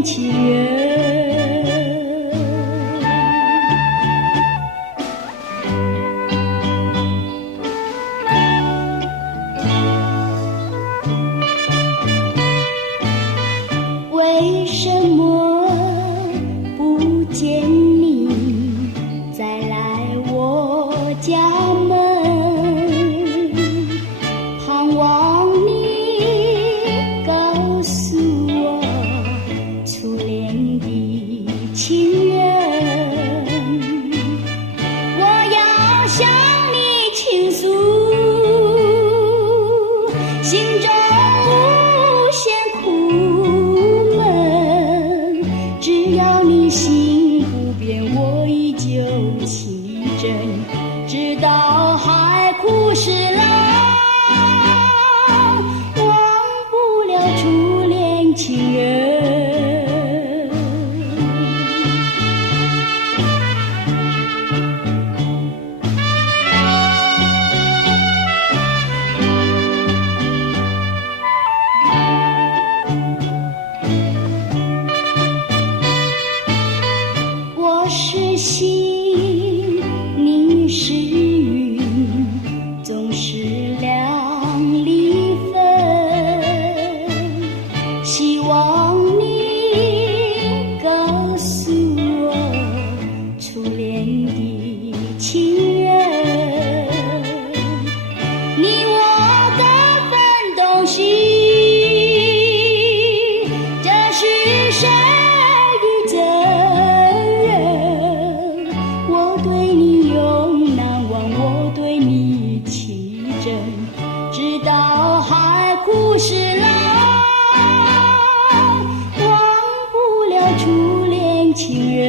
恋情人。为什么不见你再来我家门？盼望你告诉我初恋的情人。我要向你倾诉心中无限苦闷，只要你心不变，我依旧细真，直到海枯石烂，忘不了初恋情人。我是星，你是云，总是两离分。希望你告诉我初恋的情人。你我各分东西，这是谁的责任？我对你永难忘，我对你情真，直到海枯石烂，忘不了初恋情人。